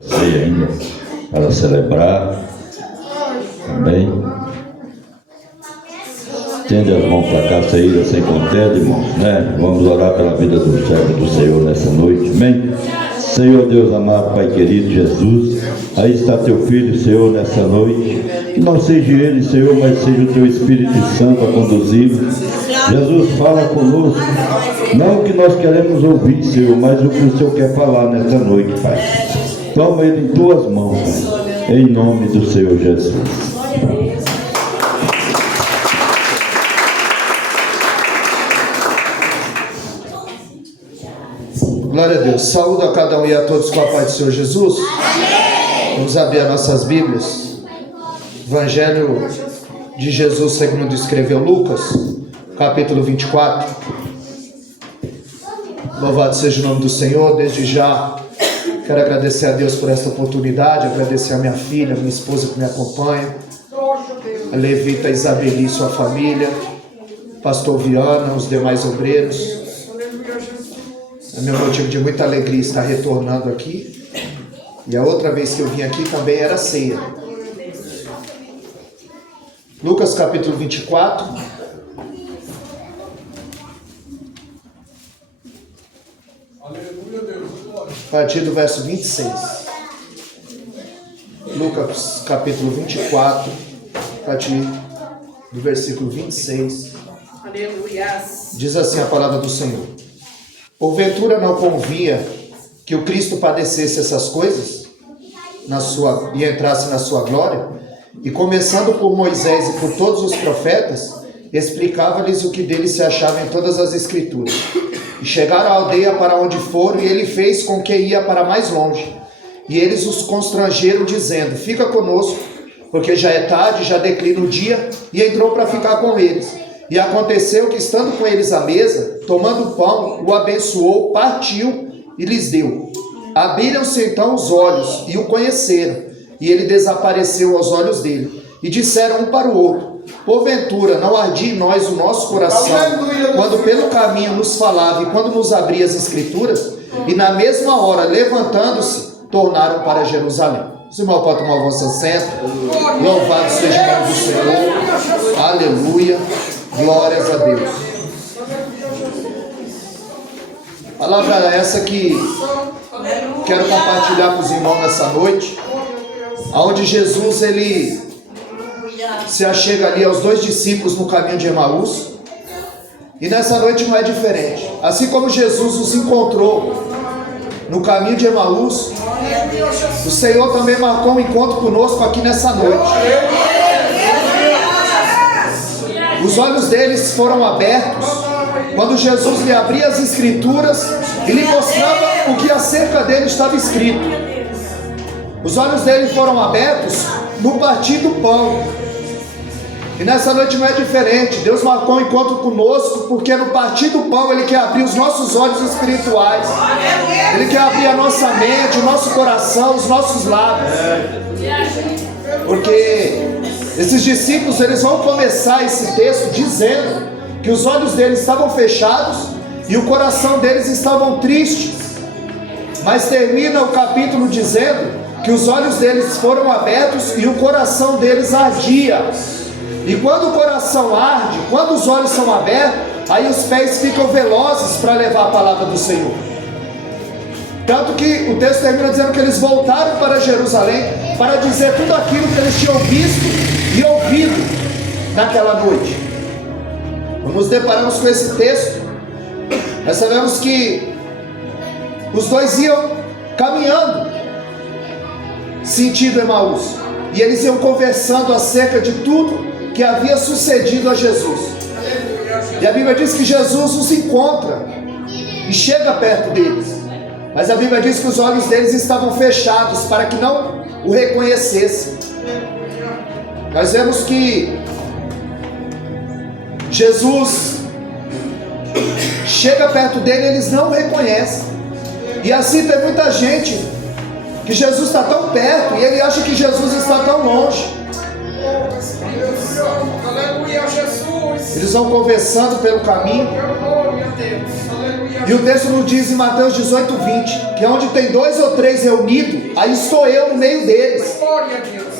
Ceia ainda para celebrar. Amém. Estende as mãos para cá, saída sem contenda, irmãos, né? Vamos orar pela vida do servo do Senhor nessa noite. Amém. Senhor Deus amado, Pai querido Jesus, aí está teu filho, Senhor, nessa noite. Que não seja ele, Senhor, mas seja o teu Espírito Santo a conduzi-lo. Jesus, fala conosco. Não o que nós queremos ouvir, Senhor, mas o que o Senhor quer falar nessa noite, Pai. Toma ele em tuas mãos, Pai, em nome do Senhor Jesus. Glória a Deus. Saúde a cada um e a todos com a paz do Senhor Jesus. Amém. Vamos abrir as nossas Bíblias. Evangelho de Jesus segundo escreveu Lucas, capítulo 24. Louvado seja o nome do Senhor. Desde já quero agradecer a Deus por esta oportunidade, agradecer a minha filha, minha esposa que me acompanha, a levita Isabeli e sua família, pastor Viana, os demais obreiros. É meu motivo de muita alegria estar retornando aqui. E a outra vez que eu vim aqui também era ceia. Lucas capítulo 24. A partir do verso 26. Lucas capítulo 24. A partir do versículo 26. Aleluia. Diz assim a palavra do Senhor. Porventura não convinha que o Cristo padecesse essas coisas e entrasse na sua glória? E começando por Moisés e por todos os profetas, explicava-lhes o que dele se achava em todas as escrituras. E chegaram à aldeia para onde foram, e ele fez com que ia para mais longe. E eles os constrangeram, dizendo: fica conosco, porque já é tarde, já declina o dia, e entrou para ficar com eles. E aconteceu que, estando com eles à mesa, tomando o pão, o abençoou, partiu e lhes deu. Abriram-se então os olhos e o conheceram, e ele desapareceu aos olhos dele. E disseram um para o outro: porventura não ardia em nós o nosso coração, quando pelo caminho nos falava e quando nos abria as escrituras? E na mesma hora, levantando-se, tornaram para Jerusalém. Os irmãos podem tomar o vosso assento. Louvado seja o nome do Senhor. Aleluia. Glórias a Deus. Palavra essa que quero compartilhar com os irmãos nessa noite, onde Jesus ele se achega ali aos dois discípulos no caminho de Emaús. E nessa noite não é diferente. Assim como Jesus os encontrou no caminho de Emaús, o Senhor também marcou um encontro conosco aqui nessa noite. Os olhos deles foram abertos quando Jesus lhe abria as escrituras e lhe mostrava o que acerca dele estava escrito. Os olhos dele foram abertos no partir do pão. E nessa noite não é diferente. Deus marcou um encontro conosco porque no partir do pão Ele quer abrir os nossos olhos espirituais. Ele quer abrir a nossa mente, o nosso coração, os nossos lábios. Porque esses discípulos, eles vão começar esse texto dizendo que os olhos deles estavam fechados e o coração deles estavam tristes. Mas termina o capítulo dizendo que os olhos deles foram abertos e o coração deles ardia. E quando o coração arde, quando os olhos são abertos, aí os pés ficam velozes para levar a palavra do Senhor. Tanto que o texto termina dizendo que eles voltaram para Jerusalém para dizer tudo aquilo que eles tinham visto e ouvido naquela noite. Nos deparamos com esse texto. Nós sabemos que os dois iam caminhando sentido Emaús, e eles iam conversando acerca de tudo que havia sucedido a Jesus. E a Bíblia diz que Jesus os encontra e chega perto deles, mas a Bíblia diz que os olhos deles estavam fechados para que não o reconhecessem. Nós vemos que Jesus chega perto dele e eles não o reconhecem. E assim tem muita gente que Jesus está tão perto e ele acha que Jesus está tão longe. Aleluia, Jesus. Eles vão conversando pelo caminho. E o texto nos diz em Mateus 18:20, que onde tem 2 ou 3 reunidos, aí estou eu no meio deles.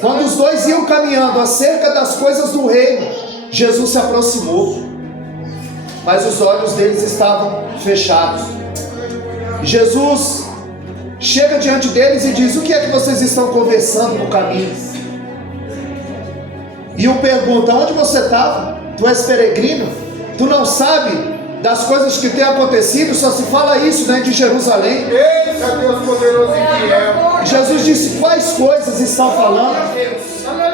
Quando os dois iam caminhando acerca das coisas do reino, Jesus se aproximou, mas os olhos deles estavam fechados. Jesus chega diante deles e diz: o que é que vocês estão conversando no caminho? E um pergunta: onde você estava? Tu és peregrino? Tu não sabe das coisas que têm acontecido? Só se fala isso, né, de Jerusalém. Eita, Deus poderoso e fiel. Jesus disse: quais coisas estão falando?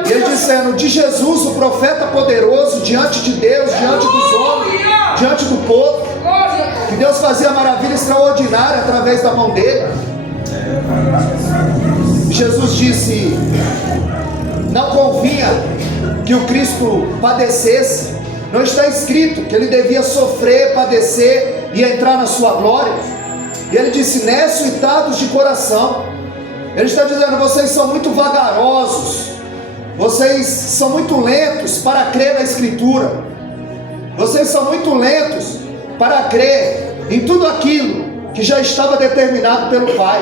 E ele dizendo: de Jesus, o profeta poderoso, diante de Deus, diante dos homens, diante do povo, que Deus fazia maravilha extraordinária através da mão dele. Jesus disse: não convinha que o Cristo padecesse. Não está escrito que ele devia sofrer, padecer e entrar na sua glória? E ele disse: necessitados de coração. Ele está dizendo: vocês são muito vagarosos, vocês são muito lentos para crer na Escritura, vocês são muito lentos para crer em tudo aquilo que já estava determinado pelo Pai.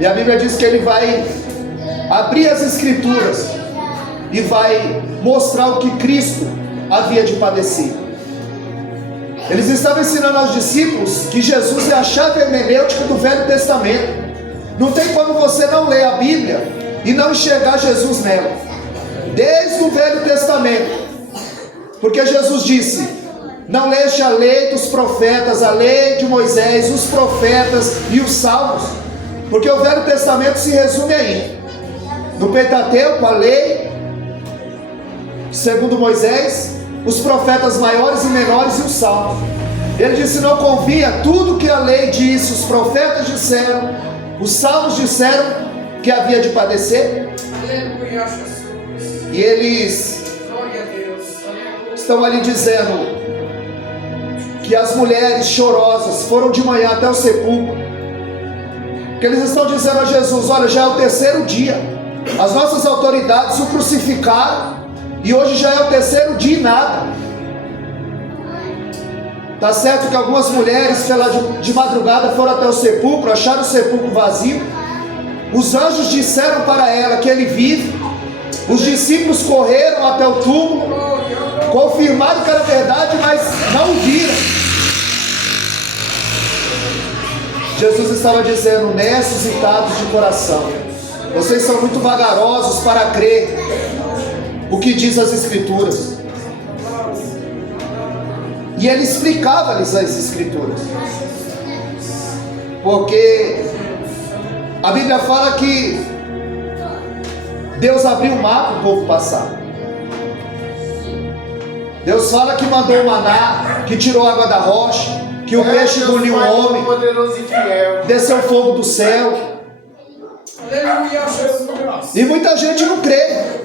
E a Bíblia diz que ele vai abrir as Escrituras e vai mostrar o que Cristo havia de padecer. Eles estavam ensinando aos discípulos que Jesus é a chave hermenêutica do Velho Testamento. Não tem como você não ler a Bíblia e não enxergar Jesus nela, desde o Velho Testamento, porque Jesus disse: não leste a lei dos profetas, a lei de Moisés, os profetas e os salmos, porque o Velho Testamento se resume aí no Pentateuco, a lei segundo Moisés, os profetas maiores e menores e os salmos. Ele disse: não convinha tudo que a lei disse, os profetas disseram, os salmos disseram que havia de padecer. E eles estão ali dizendo que as mulheres chorosas foram de manhã até o sepulcro, que eles estão dizendo a Jesus: olha, já é o 3º dia, as nossas autoridades o crucificaram e hoje já é o 3º dia e nada. Tá certo que algumas mulheres de madrugada foram até o sepulcro, acharam o sepulcro vazio. Os anjos disseram para ela que ele vive. Os discípulos correram até o túmulo, confirmaram que era verdade, mas não o viram. Jesus estava dizendo: necessitados de coração, vocês são muito vagarosos para crer o que diz as Escrituras. E ele explicava-lhes as Escrituras, porque a Bíblia fala que Deus abriu o mar para o povo passar. Deus fala que mandou o maná, que tirou água da rocha, que o peixe engoliu um homem, desceu fogo do céu. E muita gente não crê.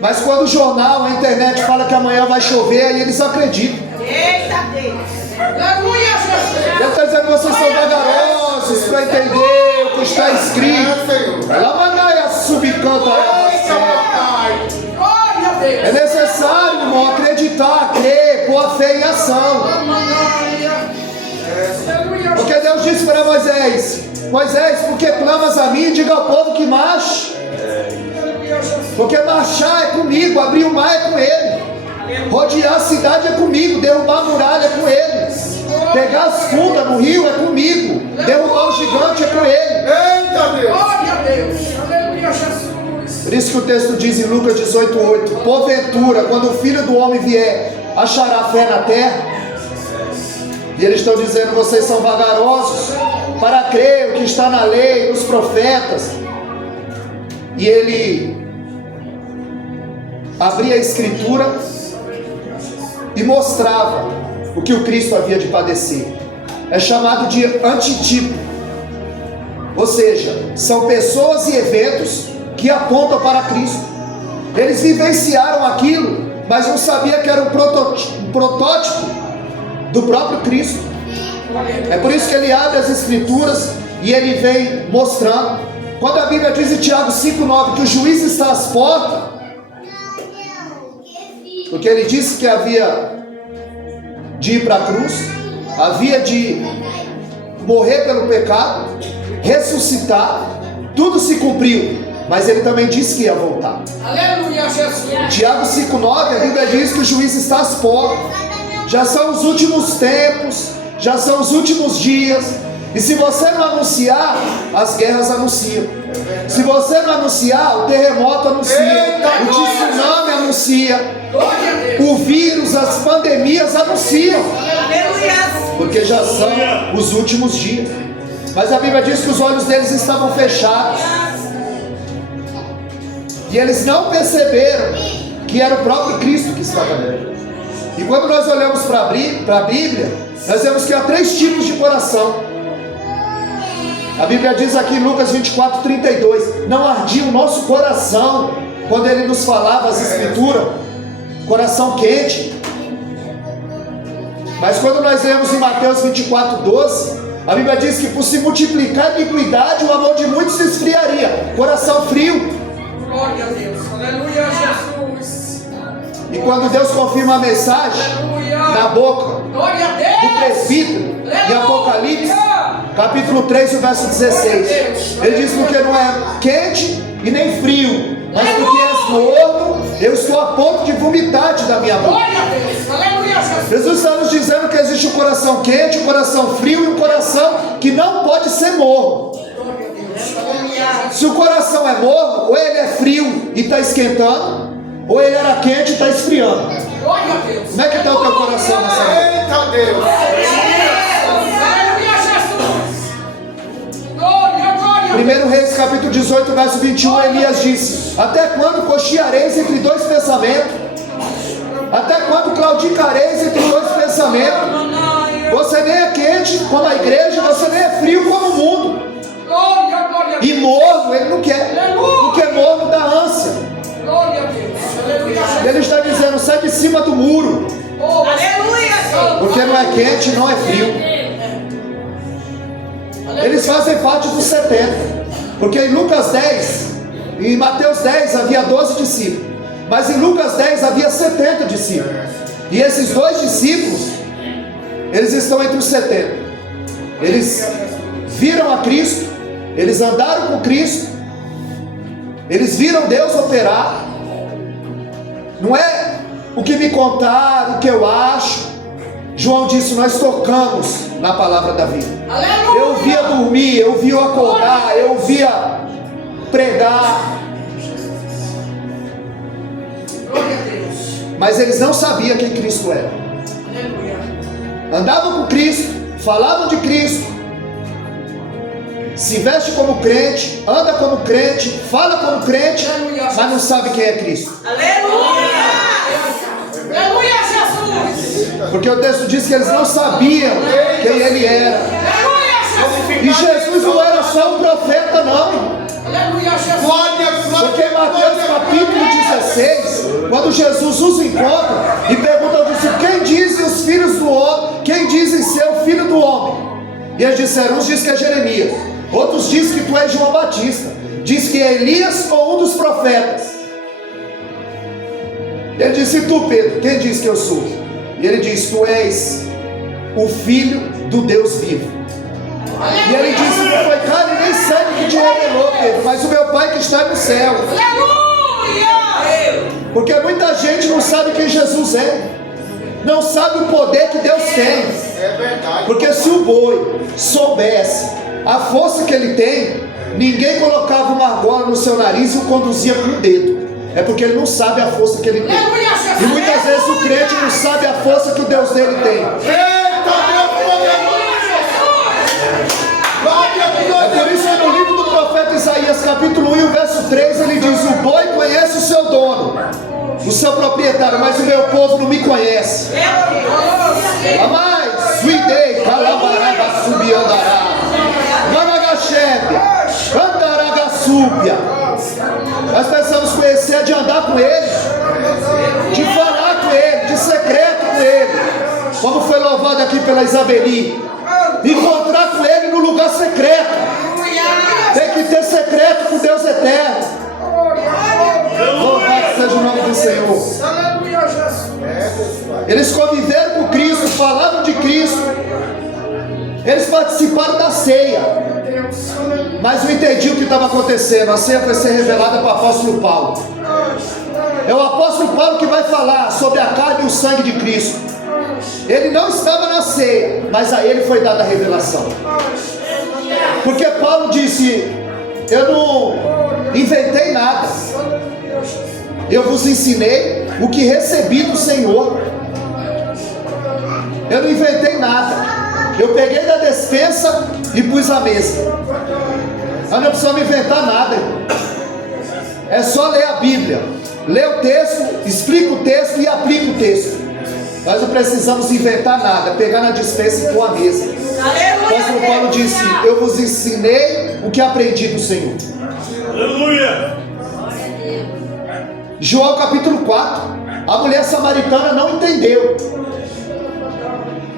Mas quando o jornal, a internet fala que amanhã vai chover, aí eles acreditam. Eita Deus! Ele está dizendo: vocês são vagarosos para entender o que está escrito. Ela subcanta. É necessário, irmão, acreditar, crer, pôr a fé em ação. Porque Deus disse para Moisés: Moisés, porque clamas a mim, diga ao povo que marche. Porque marchar é comigo, abrir o mar é com ele, rodear a cidade é comigo, derrubar a muralha é com ele, pegar as fundas no rio é comigo, derrubar o gigante é com ele. Eita Deus! Por isso que o texto diz em Lucas 18:8: porventura, quando o Filho do Homem vier, achará fé na terra? E eles estão dizendo: vocês são vagarosos para crer o que está na lei, nos profetas. E ele abria a Escritura e mostrava o que o Cristo havia de padecer. É chamado de antitipo, ou seja, são pessoas e eventos que apontam para Cristo. Eles vivenciaram aquilo, mas não sabia que era um protótipo do próprio Cristo. É por isso que ele abre as Escrituras e ele vem mostrando. Quando a Bíblia diz em Tiago 5:9 que o juiz está às portas, Porque ele disse que havia de ir para a cruz, havia de morrer pelo pecado, ressuscitar, tudo se cumpriu, mas ele também disse que ia voltar. Aleluia, Jesus. Tiago 5,9, a Bíblia diz que o juiz está às portas, já são os últimos tempos, já são os últimos dias, e se você não anunciar, as guerras anunciam. Se você não anunciar, o terremoto anuncia, o tsunami anuncia, o vírus, as pandemias anunciam, porque já são os últimos dias. Mas a Bíblia diz que os olhos deles estavam fechados, e eles não perceberam que era o próprio Cristo que estava nele. E quando nós olhamos para a Bíblia, nós vemos que há 3 tipos de coração. A Bíblia diz aqui em Lucas 24:32, não ardia o nosso coração quando ele nos falava as escrituras, coração quente. Mas quando nós lemos em Mateus 24:12, a Bíblia diz que por se multiplicar a iniquidade, o amor de muitos se esfriaria, coração frio. Glória a Deus. Aleluia, Jesus. E quando Deus confirma a mensagem na boca Glória a Deus. do presbítero, em Apocalipse, capítulo 3, o verso 16, ele diz: porque não é quente e nem frio, mas porque és morno, eu estou a ponto de vomitar-te da minha boca. Glória a Deus. Aleluia, Jesus. Jesus está nos dizendo que existe um coração quente, um coração frio e um coração que não pode ser morno. Glória a Deus. Aleluia. Se o coração é morno, ou ele é frio e está esquentando, ou ele era quente e está esfriando. Glória a Deus. Como é que está o teu coração nessa hora? Eita Deus. Aleluia, Jesus. Glória, glória. 1 Reis capítulo 18, verso 21, Elias disse: até quando cocheareis entre 2 pensamentos? Até quando claudicareis entre 2 pensamentos? Você nem é quente como a igreja, você nem é frio como o mundo. Glória, glória. E morno ele não quer, porque morno dá ânsia. Glória a Deus. Aleluia, Jesus. Ele está dizendo: sai de cima do muro, Oh, aleluia. porque não é quente, não é frio. Eles fazem parte dos 70, porque em Lucas 10, em Mateus 10 havia 12 discípulos, mas em Lucas 10 havia 70 discípulos, e esses 2 discípulos, eles estão entre os 70. Eles viram a Cristo, eles andaram com Cristo, eles viram Deus operar. Não é o que me contaram, o que eu acho. João disse: nós tocamos na palavra da vida. Aleluia. Eu via dormir, eu via acordar, eu via pregar. Glória a Deus. Mas eles não sabiam quem Cristo era. Aleluia. Andavam com Cristo, falavam de Cristo, se veste como crente, anda como crente, fala como crente, mas não sabe quem é Cristo. Aleluia. Aleluia, Jesus. Porque o texto diz que eles não sabiam quem ele era. Aleluia, Jesus. E Jesus não era só um profeta, não. Aleluia, Jesus. Porque em Mateus capítulo 16, quando Jesus os encontra e pergunta ao discípulo: quem dizem os filhos do homem? Quem dizem ser o filho do homem? E eles disseram: uns dizem que é Jeremias, outros dizem que tu és João Batista, diz que é Elias ou um dos profetas. Ele disse: e tu, Pedro, quem diz que eu sou? E ele diz: tu és o filho do Deus vivo. E ele disse: não foi carne nem sangue que te revelou, Pedro, mas o meu Pai que está no céu. Aleluia. Porque muita gente não sabe quem Jesus é, não sabe o poder que Deus tem. É verdade. Porque se o boi soubesse a força que ele tem, ninguém colocava uma argola no seu nariz e o conduzia com o dedo. É porque ele não sabe a força que ele tem. E muitas vezes o crente não sabe a força que o Deus dele tem. Eita Deus poderoso. É por isso que no livro do profeta Isaías, capítulo 1, e o verso 3, ele diz: o boi conhece o seu dono, o seu proprietário, mas o meu povo não me conhece. Amai, suidei, calabaraga, subiandará, managachébia, cantaraga, súbia. Nós precisamos conhecer, de andar com ele, de falar com ele, de secreto com ele, como foi louvado aqui pela Isabeli. Encontrar com ele no lugar secreto. Tem que ter secreto com Deus eterno. Louvado seja o nome do Senhor. Aleluia, Jesus. Eles conviveram com Cristo, falaram de Cristo. Eles participaram da ceia. Mas não entendi o que estava acontecendo. A ceia foi ser revelada para o apóstolo Paulo. É o apóstolo Paulo que vai falar sobre a carne e o sangue de Cristo. Ele não estava na ceia, mas a ele foi dada a revelação. Porque Paulo disse: eu não inventei nada, eu vos ensinei o que recebi do Senhor. Eu não inventei nada, eu peguei da despensa e pus à mesa. Eu não preciso inventar nada, é só ler a Bíblia, ler o texto, explica o texto e aplica o texto. Nós não precisamos inventar nada, pegar na despensa e pôr à mesa. O apóstolo Paulo disse: eu vos ensinei o que aprendi do Senhor. Aleluia! João capítulo 4, a mulher samaritana não entendeu.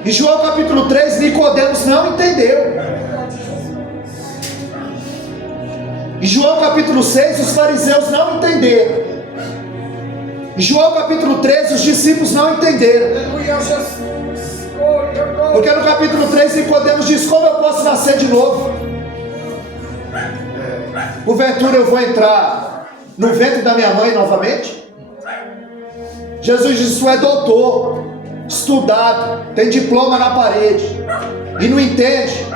Em João capítulo 3, Nicodemos não entendeu. Em João capítulo 6, os fariseus não entenderam. Em João capítulo 13, os discípulos não entenderam. Porque no capítulo 3, Nicodemos diz: como eu posso nascer de novo? Porventura eu vou entrar no ventre da minha mãe novamente? Jesus disse: tu é doutor, estudado, tem diploma na parede e não entende.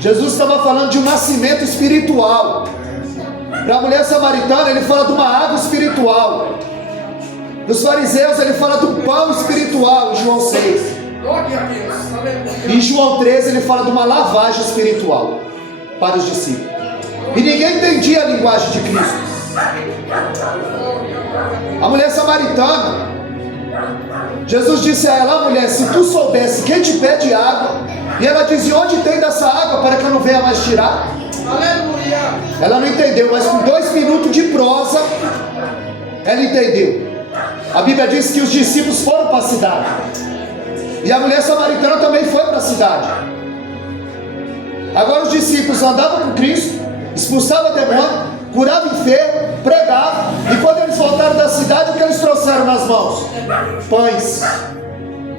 Jesus estava falando de um nascimento espiritual. Para a mulher samaritana ele fala de uma água espiritual. Dos fariseus ele fala do pão espiritual, em João 6. Em João 13 ele fala de uma lavagem espiritual para os discípulos. E ninguém entendia a linguagem de Cristo. A mulher samaritana, Jesus disse a ela: mulher, se tu soubesse quem te pede água, e ela dizia: onde tem dessa água para que eu não venha mais tirar? Ela não entendeu, mas com 2 minutos de prosa ela entendeu. A Bíblia diz que os discípulos foram para a cidade, e a mulher samaritana também foi para a cidade. Agora os discípulos andavam com Cristo, expulsavam demônio, curavam enfermo, pregavam. E quando eles voltaram da cidade, o que eles trouxeram nas mãos? Pães.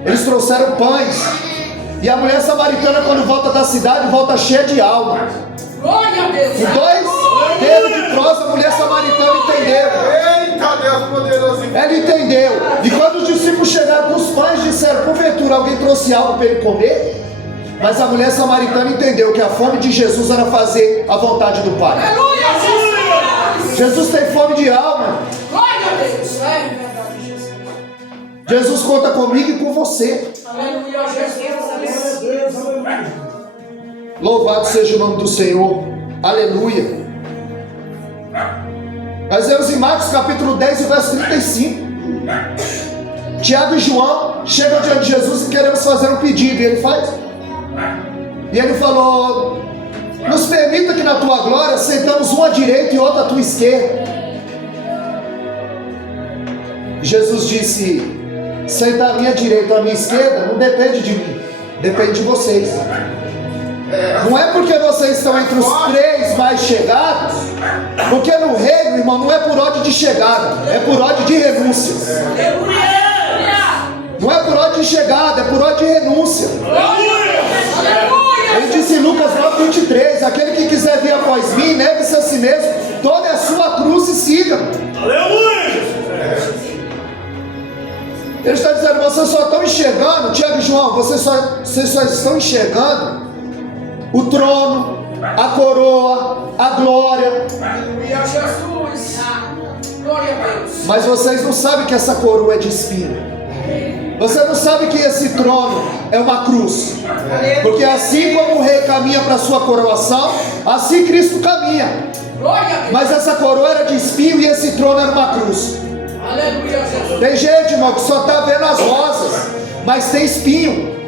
Eles trouxeram pães. E a mulher samaritana, quando volta da cidade, volta cheia de alma. Glória a Deus. Com 2 dedos de prosa, a mulher samaritana entendeu. Eita Deus poderoso! Ela entendeu. E quando os discípulos chegaram com os pães, disseram: porventura alguém trouxe algo para ele comer? Mas a mulher samaritana entendeu que a fome de Jesus era fazer a vontade do Pai. Aleluia, Jesus. Jesus tem fome de alma. Glória a Deus. É verdade, Jesus. Jesus conta comigo e com você. Aleluia, Jesus. Louvado seja o nome do Senhor. Aleluia. Nós vemos em Marcos capítulo 10 e verso 35. Tiago e João chegam diante de Jesus e queremos fazer um pedido. E ele faz. E ele falou: nos permita que na tua glória sentamos um à direita e outro à tua esquerda. Jesus disse: sentar à minha direita ou à minha esquerda não depende de mim, depende de vocês. Não é porque vocês estão entre os 3 mais chegados, porque no reino, irmão, não é por ordem de chegada, é por ordem de renúncia. Não é por ordem de chegada, é por ordem de renúncia. Ele disse em Lucas 9:23: aquele que quiser vir após mim, negue-se a si mesmo, tome a sua cruz e siga. Aleluia! Ele está dizendo: vocês só estão enxergando, Tiago e João, vocês só estão enxergando o trono, a coroa, a glória. Aleluia, Jesus. Glória a Deus. Mas vocês não sabem que essa coroa é de espinho. Você não sabe que esse trono é uma cruz. Porque assim como o rei caminha para a sua coroação, assim Cristo caminha. Glória a Deus. Mas essa coroa era de espinho e esse trono era uma cruz. Aleluia, Jesus. Tem gente, irmão, que só está vendo as rosas, mas tem espinho.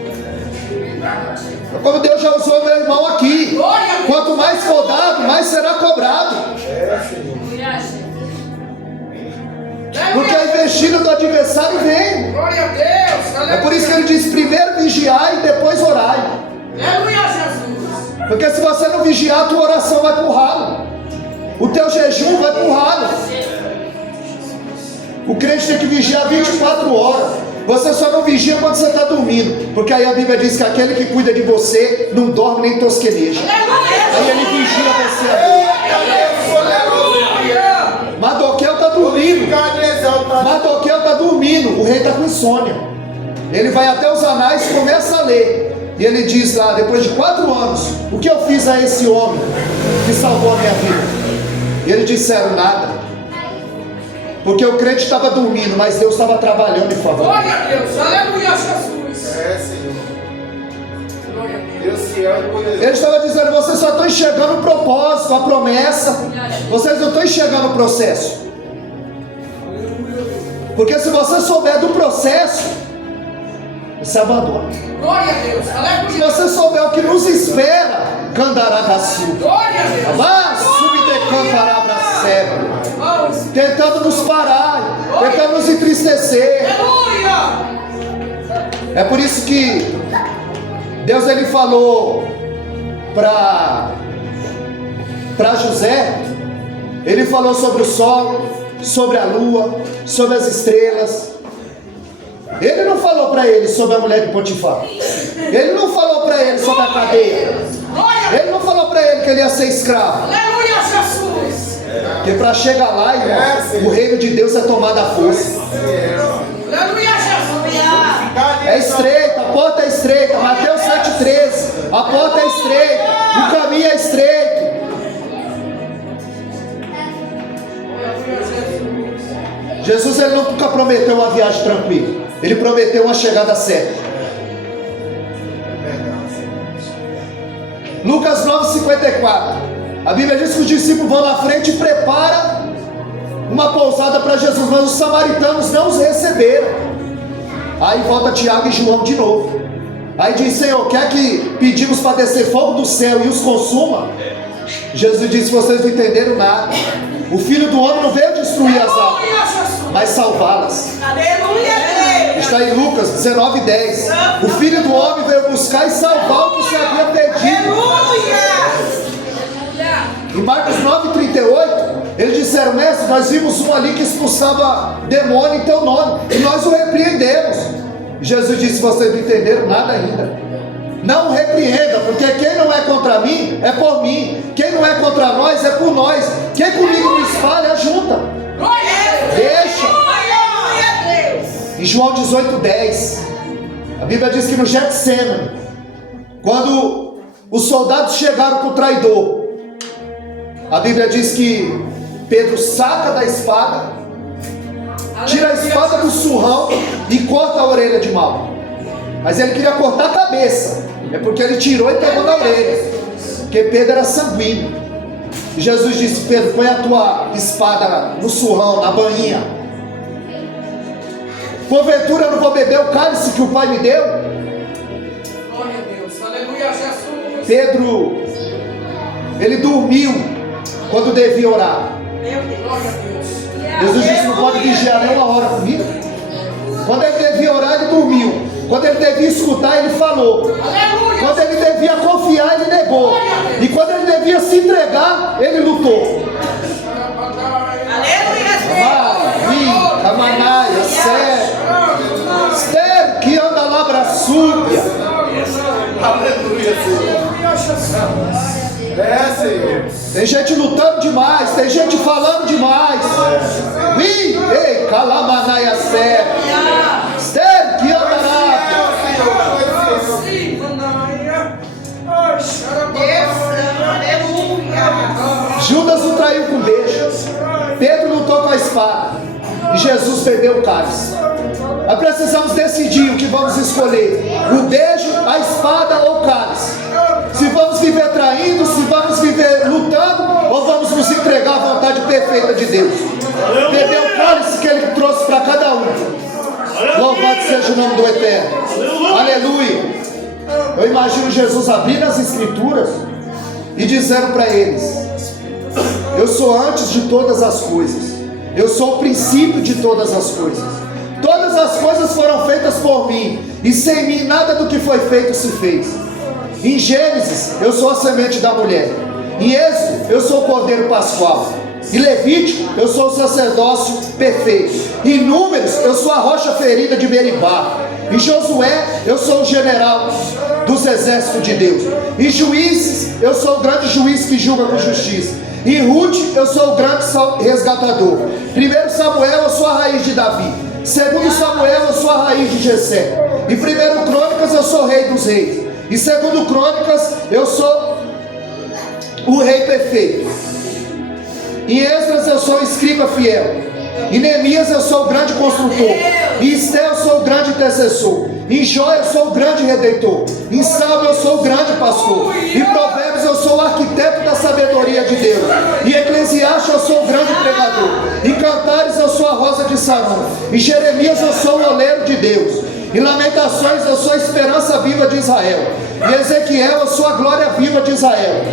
Como Deus já usou meu irmão aqui. Quanto mais for dado, mais será cobrado. Porque a investida do adversário vem. Glória a Deus. Aleluia. É por isso que ele diz: primeiro vigiai e depois orai. Aleluia, Jesus. Porque se você não vigiar, a tua oração vai pro ralo. O teu jejum vai pro ralo. O crente tem que vigiar 24 horas. Você só não vigia quando você está dormindo, porque aí a Bíblia diz que aquele que cuida de você não dorme nem tosqueneja. Aí ele vigia você. Mardoqueu está dormindo. Mardoqueu está dormindo. O rei está com insônia. Ele vai até os anais e começa a ler. E ele diz lá, depois de 4 anos, o que eu fiz a esse homem que salvou a minha vida? E eles disseram nada. Porque o crente estava dormindo, mas Deus estava trabalhando em favor. Glória a Deus, aleluia, Jesus. Senhor. Deus se ama. Ele estava dizendo, vocês só estão enxergando o propósito, a promessa. Vocês não estão enxergando o processo. Porque se você souber do processo, você abandona. Glória a Deus, Se aleluia. você souber o que nos espera, Candaragaçu, Glória a Deus. tentando nos parar, tentando nos entristecer. Aleluia. É por isso que Deus ele falou para José, ele falou sobre o sol, sobre a lua, sobre as estrelas. Ele não falou para ele sobre a mulher de Potifar. Ele não falou para ele sobre a cadeia. Ele não falou para ele que ele ia ser escravo. Aleluia, Jesus. Porque para chegar lá, irmão, o reino de Deus é tomado à força. Aleluia, Jesus. É estreita, a porta é estreita. Mateus 7,13. A porta é estreita, o caminho é estreito. Jesus ele nunca prometeu uma viagem tranquila. Ele prometeu uma chegada certa. Lucas 9,54. A Bíblia diz que os discípulos vão na frente e preparam uma pousada para Jesus, mas os samaritanos não os receberam. Aí volta Tiago e João de novo. Aí diz: Senhor, quer que pedimos para descer fogo do céu e os consuma? Jesus disse: vocês não entenderam nada. O Filho do Homem não veio destruir as almas, mas salvá-las. Aleluia. Está em Lucas 19:10. O Filho do Homem veio buscar e salvar o que se havia perdido. Em Marcos 9,38, eles disseram: mestre, nós vimos um ali que expulsava demônio em teu nome, e nós o repreendemos. Jesus disse: vocês não entenderam nada ainda. Não o repreenda, porque quem não é contra mim, é por mim. Quem não é contra nós, é por nós. Quem comigo não espalha, junta. Deixa. Em João 18:10, a Bíblia diz que no Getsemane, quando os soldados chegaram com o traidor, a Bíblia diz que Pedro saca da espada, tira a espada do surrão e corta a orelha de Malco. Mas ele queria cortar a cabeça, é porque ele tirou e pegou na orelha, porque Pedro era sanguíneo. E Jesus disse: Pedro, põe a tua espada no surrão, na bainha. Porventura eu não vou beber o cálice que o Pai me deu? Glória a Deus, aleluia, Jesus. Pedro, ele dormiu quando devia orar. Glória a Deus. Jesus disse: não pode vigiar nem uma hora comigo. Quando ele devia orar, ele dormiu. Quando ele devia escutar, ele falou. Aleluia. Quando ele devia confiar, ele negou. E quando ele devia se entregar, ele lutou. Amanaia, Esther, que anda lá braçúbia. Aleluia, Senhor. Tem gente lutando demais, tem gente falando demais. Ei, Calamanaia, Esther, que anda lá. Judas o traiu com beijo. Pedro lutou com a espada. E Jesus perdeu o cálice. Nós precisamos decidir o que vamos escolher: o beijo, a espada ou o cálice. Se vamos viver traindo, se vamos viver lutando, ou vamos nos entregar à vontade perfeita de Deus. Beber o cálice que Ele trouxe para cada um. Louvado seja o nome do Eterno. Aleluia. Eu imagino Jesus abrindo as Escrituras e dizendo para eles: eu sou antes de todas as coisas. Eu sou o princípio de todas as coisas. Todas as coisas foram feitas por mim, e sem mim nada do que foi feito se fez. Em Gênesis, eu sou a semente da mulher. Em Êxodo, eu sou o cordeiro pascual. Em Levítico, eu sou o sacerdócio perfeito. Em Números, eu sou a rocha ferida de Meribá. Em Josué, eu sou o general dos exércitos de Deus. Em Juízes, eu sou o grande juiz que julga com justiça. Em Ruth, eu sou o grande resgatador. 1 Samuel, eu sou a raiz de Davi. 2 Samuel, eu sou a raiz de Jessé. Em 1 Crônicas, eu sou o rei dos reis. Em 2 Crônicas, eu sou o rei perfeito. Em Esdras, eu sou o escriba fiel. Em Neemias, eu sou o grande construtor. Em Esté, eu sou o grande intercessor. Em Jó, eu sou o grande redentor. Em Salmo, eu sou o grande pastor. Em Provérbios, eu sou o arquiteto da sabedoria de Deus. Em Eclesiastes, eu sou o grande pregador. Em Cantares, eu sou a rosa de Sarão. Em Jeremias, eu sou o oleiro de Deus. Em Lamentações, eu sou a esperança viva de Israel. Em Ezequiel, eu sou a glória viva de Israel.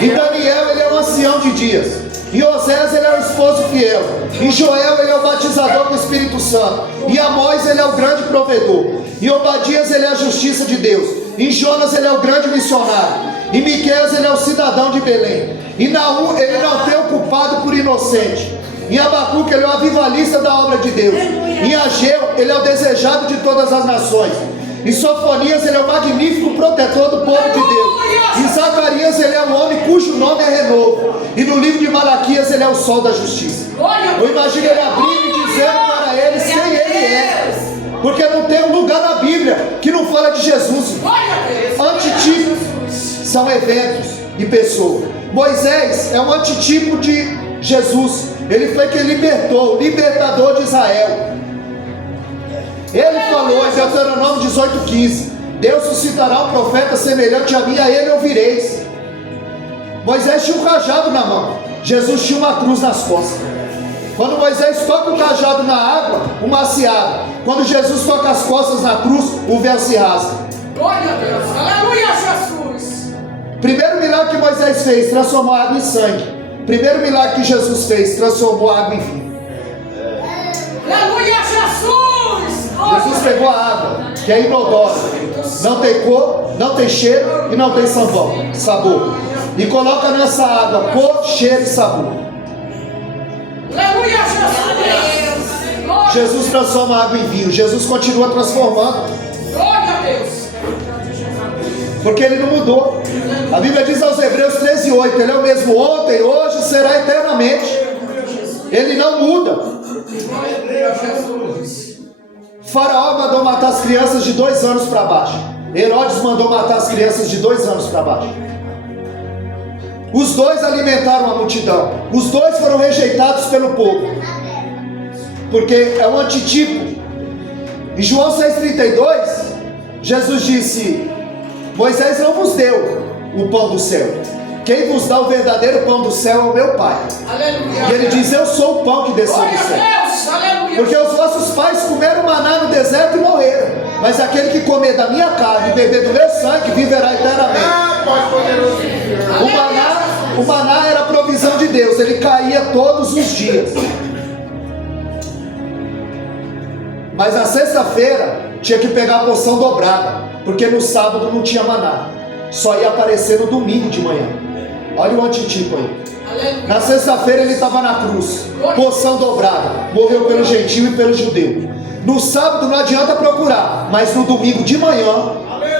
Em Daniel, ele é o ancião de dias. Em Osés, ele é o esposo fiel. Em Joel, ele é o batizador do Espírito Santo. Em Amós, ele é o grande provedor. Em Obadias, ele é a justiça de Deus. Em Jonas, ele é o grande missionário. Em Miqueias, ele é o cidadão de Belém. Em Naum, ele não tem o culpado por inocente. Em Abacuque, ele é o avivalista da obra de Deus. Em Ageu, ele é o desejado de todas as nações. Em Sofonias, ele é o magnífico protetor do povo de Deus. Em Zacarias, ele é um homem cujo nome é renovo. E no livro de Malaquias, ele é o sol da justiça. Eu imagino ele abrindo e dizendo para eles quem ele é. Porque não tem um lugar na Bíblia que não fala de Jesus. Antitipos são eventos e pessoas. Moisés é um antitipo de Jesus. Ele foi quem libertou, o libertador de Israel. Ele falou em Deuteronômio 18,15: Deus suscitará um profeta semelhante a mim, a ele ouvireis. Moisés tinha um cajado na mão, Jesus tinha uma cruz nas costas. Quando Moisés toca o cajado na água, o mar se abre. Quando Jesus toca as costas na cruz, o véu se rasga. Glória a Deus, aleluia, Jesus. Primeiro milagre que Moisés fez, transformou a água em sangue. Primeiro milagre que Jesus fez, transformou a água em vinho. Aleluia, Jesus. Jesus pegou a água, que é inodora, não tem cor, não tem cheiro e não tem sabor, e coloca nessa água cor, cheiro e sabor. Aleluia, Jesus. Jesus transforma a água em vinho. Jesus continua transformando, Glória a Deus. porque ele não mudou. A Bíblia diz aos Hebreus 13:8: ele é o mesmo ontem, hoje, será eternamente. Ele não muda. Faraó mandou matar as crianças de 2 anos para baixo. Herodes mandou matar as crianças de 2 anos para baixo. Os dois alimentaram a multidão. Os dois foram rejeitados pelo povo, porque é um antitipo. Em João 6,32, Jesus disse: Moisés não vos deu o pão do céu. Quem vos dá o verdadeiro pão do céu é o meu Pai. Aleluia. E ele diz: eu sou o pão que desceu do Glória céu. a Deus, aleluia. Porque os vossos pais comeram maná no deserto e morreram. Mas aquele que comer da minha carne e beber do meu sangue viverá eternamente. O maná era a provisão de Deus. Ele caía todos os dias. Mas na sexta-feira tinha que pegar a porção dobrada, porque no sábado não tinha maná. Só ia aparecer no domingo de manhã. Olha o antitipo aí. Aleluia. Na sexta-feira ele estava na cruz, porção dobrada, morreu pelo gentio e pelo judeu. No sábado não adianta procurar, mas no domingo de manhã,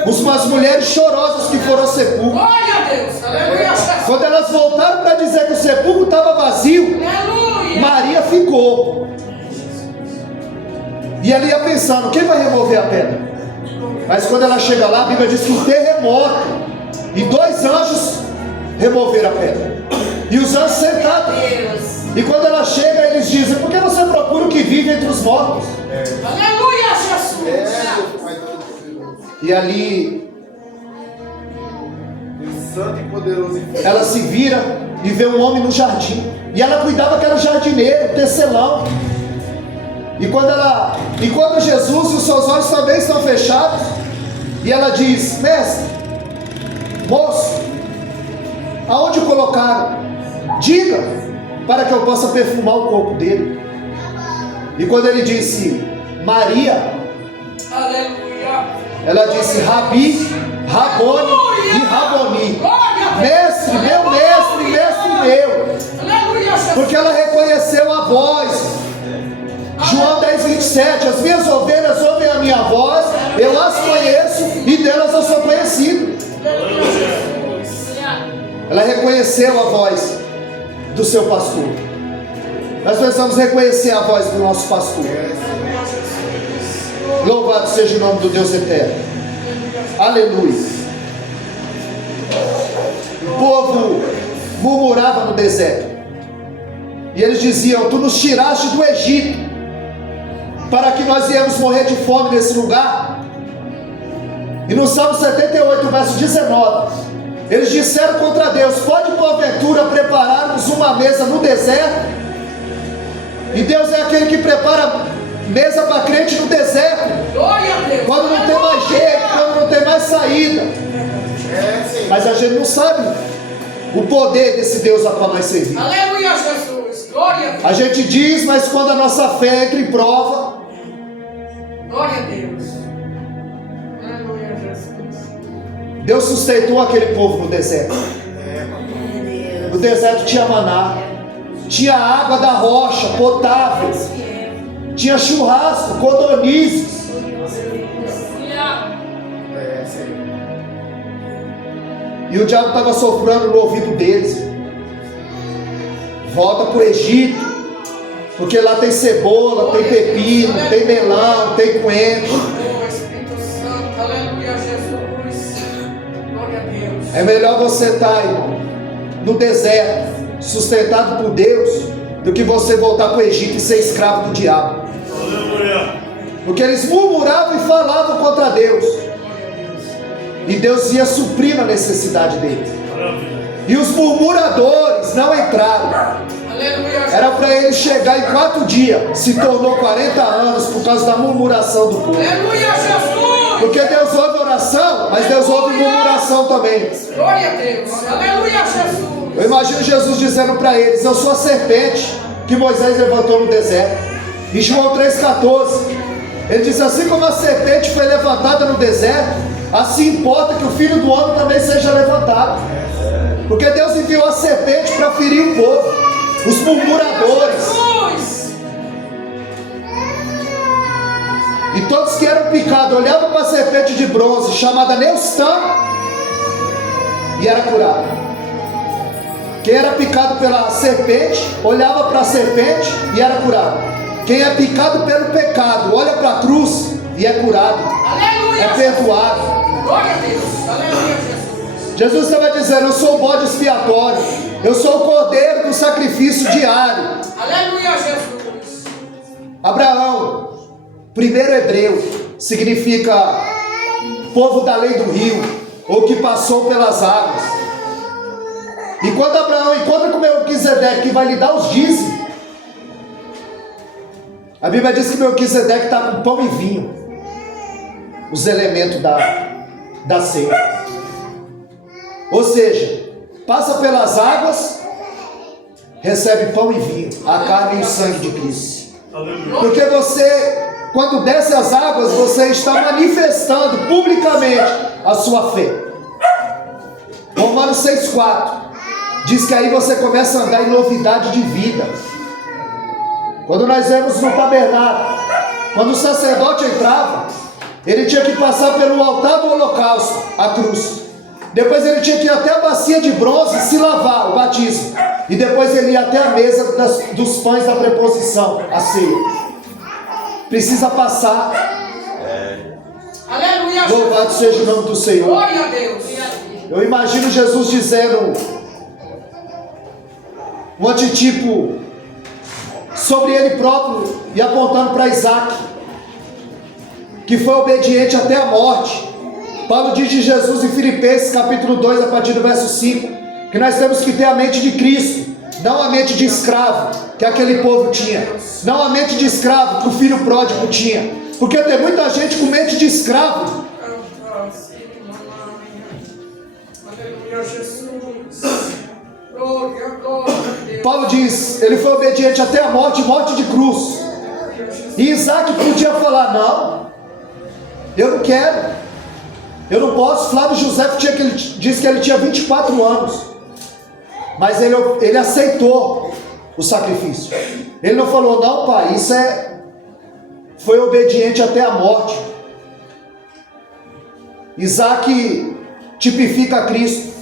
umas mulheres chorosas que foram ao sepulcro, Glória a Deus, aleluia, Jesus. quando elas voltaram para dizer que o sepulcro estava vazio, Aleluia. Maria ficou. E ela ia pensando: quem vai remover a pedra? Mas quando ela chega lá, a Bíblia diz que um terremoto e 2 anjos removeram a pedra. E os anjos sentados. E quando ela chega, eles dizem: por que você procura o que vive entre os mortos? Aleluia, Jesus. E ali Santo e poderoso. ela se vira e vê um homem no jardim. E ela cuidava que era jardineiro, tecelão. E quando Jesus e os seus olhos também estão fechados, e ela diz: mestre, moço, aonde o colocaram? Diga, para que eu possa perfumar o corpo dele. E quando ele disse Maria, Aleluia. ela disse Rabi, Rabone e Raboni. Glória a Deus. Mestre, meu mestre, mestre meu. 7, as minhas ovelhas ouvem a minha voz, eu as conheço e delas eu sou conhecido. Ela reconheceu a voz do seu pastor. Nós precisamos reconhecer a voz do nosso pastor. Louvado seja o nome do Deus eterno. Aleluia. O povo murmurava no deserto. E eles diziam: tu nos tiraste do Egito para que nós viemos morrer de fome nesse lugar. E no Salmo 78, verso 19, eles disseram contra Deus: pode porventura prepararmos uma mesa no deserto? E Deus é aquele que prepara mesa para crente no deserto, quando não tem mais jeito, quando não tem mais saída. Mas a gente não sabe o poder desse Deus a qual nós servimos. Aleluia, Jesus. Glória a Deus. A gente diz, mas quando a nossa fé entra em prova, Glória a Deus. Aleluia, Jesus. Deus sustentou aquele povo no deserto. No deserto tinha maná, tinha água da rocha potável, tinha churrasco, codornizes. E o diabo estava soprando no ouvido deles: volta para o Egito, porque lá tem cebola, tem pepino, tem melão, tem coentro. Oh, Espírito Santo, aleluia, Jesus. Glória a Deus. É melhor você estar, irmão, no deserto, sustentado por Deus, do que você voltar para o Egito e ser escravo do diabo. Porque eles murmuravam e falavam contra Deus, e Deus ia suprir a necessidade deles. E os murmuradores não entraram. Aleluia. Era para ele chegar em 4 dias, se tornou 40 anos por causa da murmuração do povo. Aleluia, Jesus. Porque Deus ouve oração, mas Deus ouve murmuração também. Glória a Deus. Aleluia, Jesus. Eu imagino Jesus dizendo para eles: eu sou a serpente que Moisés levantou no deserto. Em João 3,14, ele diz: assim como a serpente foi levantada no deserto, assim importa que o Filho do Homem também seja levantado. Porque Deus enviou a serpente para ferir o povo, os murmuradores. Jesus. E todos que eram picados olhavam para a serpente de bronze, chamada Neustã, e era curado. Quem era picado pela serpente, olhava para a serpente e era curado. Quem é picado pelo pecado, olha para a cruz e é curado. Aleluia. É perdoado. Glória a Deus. Aleluia, Jesus. Jesus estava dizendo: eu sou o bode expiatório, eu sou o cordeiro do sacrifício diário. Aleluia, Jesus. Abraão, primeiro hebreu, significa povo da lei do rio, ou que passou pelas águas. E quando Abraão encontra com Melquisedeque, que vai lhe dar os dízimos, a Bíblia diz que Melquisedeque está com pão e vinho, os elementos da ceia. Ou seja, passa pelas águas, recebe pão e vinho, a carne e o sangue de Cristo. Porque você, quando desce as águas, você está manifestando publicamente a sua fé. Romanos 6,4 diz que aí você começa a andar em novidade de vida. Quando nós vemos no tabernáculo, quando o sacerdote entrava, ele tinha que passar pelo altar do holocausto, a cruz. Depois ele tinha que ir até a bacia de bronze se lavar, o batismo. E depois ele ia até a mesa dos pães da preposição, a ceia. Precisa passar. Aleluia. Louvado seja o nome do Senhor. Glória a Deus. Eu imagino Jesus dizendo um antitipo sobre ele próprio e apontando para Isaac, que foi obediente até a morte. Paulo diz de Jesus em Filipenses capítulo 2, a partir do verso 5, que nós temos que ter a mente de Cristo, não a mente de escravo que aquele povo tinha, não a mente de escravo que o filho pródigo tinha, porque tem muita gente com mente de escravo. Aleluia, Jesus. Glória, glória a Deus. Paulo diz, ele foi obediente até a morte, morte de cruz. E Isaac podia falar: não, eu não quero, eu não posso. Flávio José disse que ele tinha 24 anos, mas ele aceitou o sacrifício. Ele não falou: não, pai, isso é foi obediente até a morte. Isaac tipifica Cristo.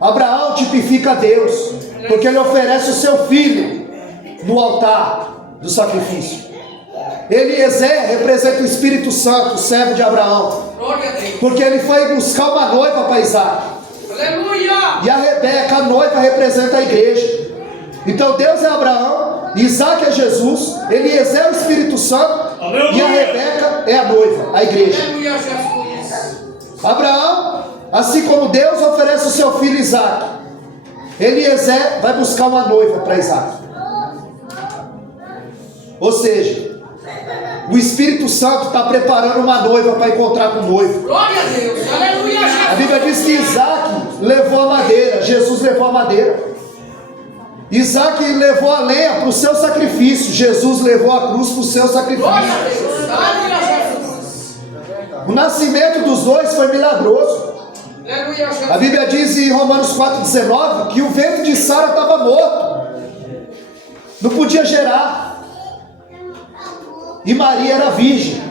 Abraão tipifica Deus, porque ele oferece o seu filho no altar do sacrifício. Eliezer representa o Espírito Santo, o servo de Abraão, Glória a Deus. porque ele foi buscar uma noiva para Isaac. Aleluia. E a Rebeca, a noiva, representa a igreja. Então Deus é Abraão, Isaac é Jesus, Eliezer é o Espírito Santo, e a Rebeca é a noiva, a igreja. Aleluia, Jesus. Abraão, assim como Deus, oferece o seu filho Isaac. Eliezer vai buscar uma noiva para Isaac. Ou seja, o Espírito Santo está preparando uma noiva para encontrar com o noivo. Glória a Deus. Aleluia, Jesus. A Bíblia diz que Isaac levou a madeira, Jesus levou a madeira. Isaac levou a lenha para o seu sacrifício, Jesus levou a cruz para o seu sacrifício. Glória a Deus. Aleluia, Jesus. O nascimento dos dois foi milagroso. Aleluia, Jesus. A Bíblia diz em Romanos 4,19 que o ventre de Sara estava morto, não podia gerar. E Maria era virgem,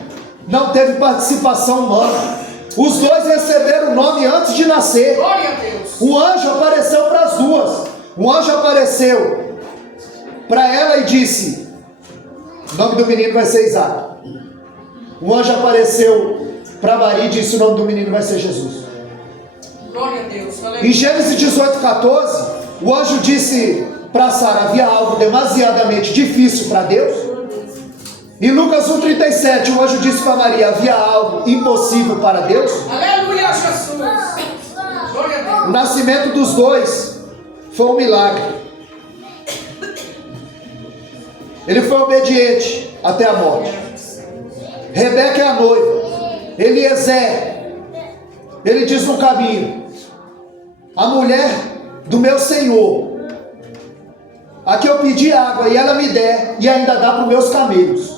não teve participação humana. Os dois receberam o nome antes de nascer. Glória a Deus. Um anjo apareceu para as duas. Um anjo apareceu para ela e disse: o nome do menino vai ser Isaac. Um anjo apareceu para Maria e disse: o nome do menino vai ser Jesus. Glória a Deus. Aleluia. Em Gênesis 18,14, o anjo disse para Sara: havia algo demasiadamente difícil para Deus. Em Lucas 1,37, o anjo disse para Maria: havia algo impossível para Deus. Aleluia, Jesus. Glória a Deus. O nascimento dos dois foi um milagre. Ele foi obediente até a morte. Rebeca é a noiva. Eliezer, ele diz no caminho: a mulher do meu Senhor, a que eu pedi água e ela me der, e ainda dá para os meus camelos.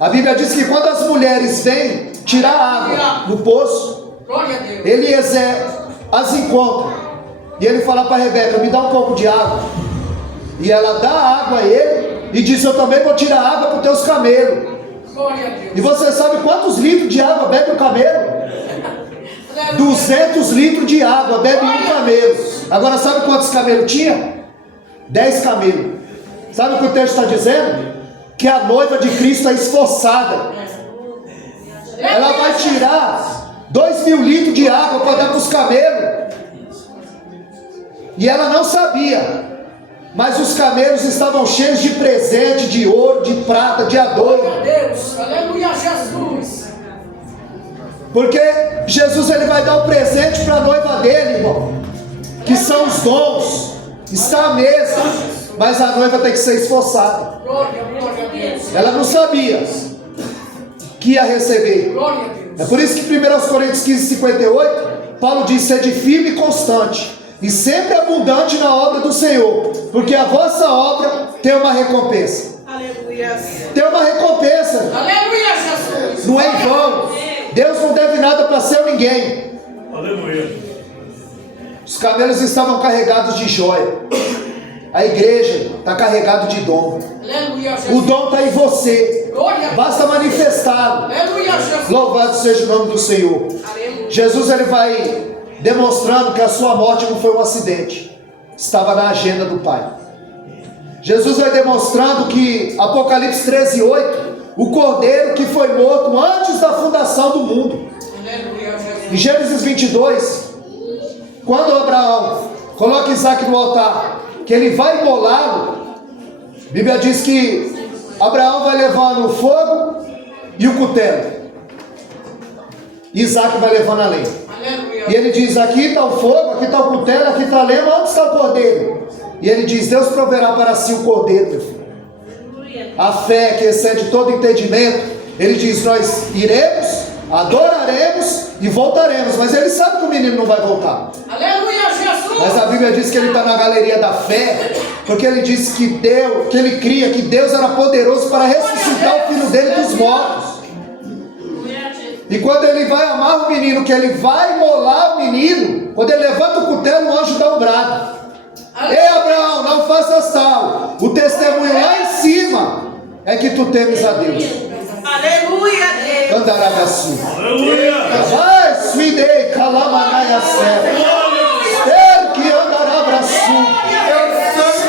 A Bíblia diz que quando as mulheres vêm tirar água no poço, Glória a Deus. Eliezer as encontra. E ele fala para Rebeca: me dá um pouco de água. E ela dá água a ele e diz: eu também vou tirar água para os teus camelos. Glória a Deus. E você sabe quantos litros de água bebe um camelo? 200 litros de água bebe um camelo. Agora sabe quantos camelos tinha? 10 camelos. Sabe o que o texto está dizendo? Que a noiva de Cristo é esforçada. Ela vai tirar 2.000 litros de água para dar para os camelos. E ela não sabia, mas os camelos estavam cheios de presente, de ouro, de prata, de adorno. Glória a Deus. Aleluia, Jesus. Porque Jesus ele vai dar um presente para a noiva dele, irmão, que são os dons. Está à mesa, mas a noiva tem que ser esforçada. Glória a Deus. Ela não sabia que ia receber. Glória a Deus. É por isso que 1 Coríntios 15:58, Paulo diz: sede firme e constante, e sempre abundante na obra do Senhor, porque a vossa obra tem uma recompensa. Aleluia. Tem uma recompensa, Aleluia, Jesus. não é em vão. Deus não deve nada para seu ninguém. Aleluia. Os camelos estavam carregados de joia. A igreja está carregada de dom. Aleluia, O Jesus. dom está em você. Glória a Deus. Basta manifestá-lo. Aleluia, Jesus. Louvado seja o nome do Senhor. Aleluia. Jesus ele vai demonstrando que a sua morte não foi um acidente. Estava na agenda do Pai. Jesus vai demonstrando que Apocalipse 13:8, o cordeiro que foi morto antes da fundação do mundo. Aleluia, Jesus. Em Gênesis 22, quando Abraão coloca Isaac no altar, que ele vai imolá-lo, a Bíblia diz que Abraão vai levando o fogo e o cutelo. Isaac vai levando a lenha. Aleluia. E ele diz: aqui está o fogo, aqui está o cutelo, aqui está a lenha, onde está o cordeiro? E ele diz: Deus proverá para si o cordeiro, meu filho. A fé que excede todo entendimento, ele diz: nós iremos, adoraremos e voltaremos. Mas ele sabe que o menino não vai voltar. Aleluia, Jesus. Mas a Bíblia diz que ele está na galeria da fé, porque ele disse que Deus, que ele cria que Deus era poderoso para ressuscitar o filho dele dos mortos. E quando ele vai amar o menino, que ele vai molar o menino, quando ele levanta o cutelo, o anjo dá um brado: ei, Abraão, não faças tal. O testemunho lá em cima é que tu temes a Deus. Aleluia, Deus. Andarabaçu. Aleluia. Vai, suidei, calamanaia serra. Ser que andarabraçu.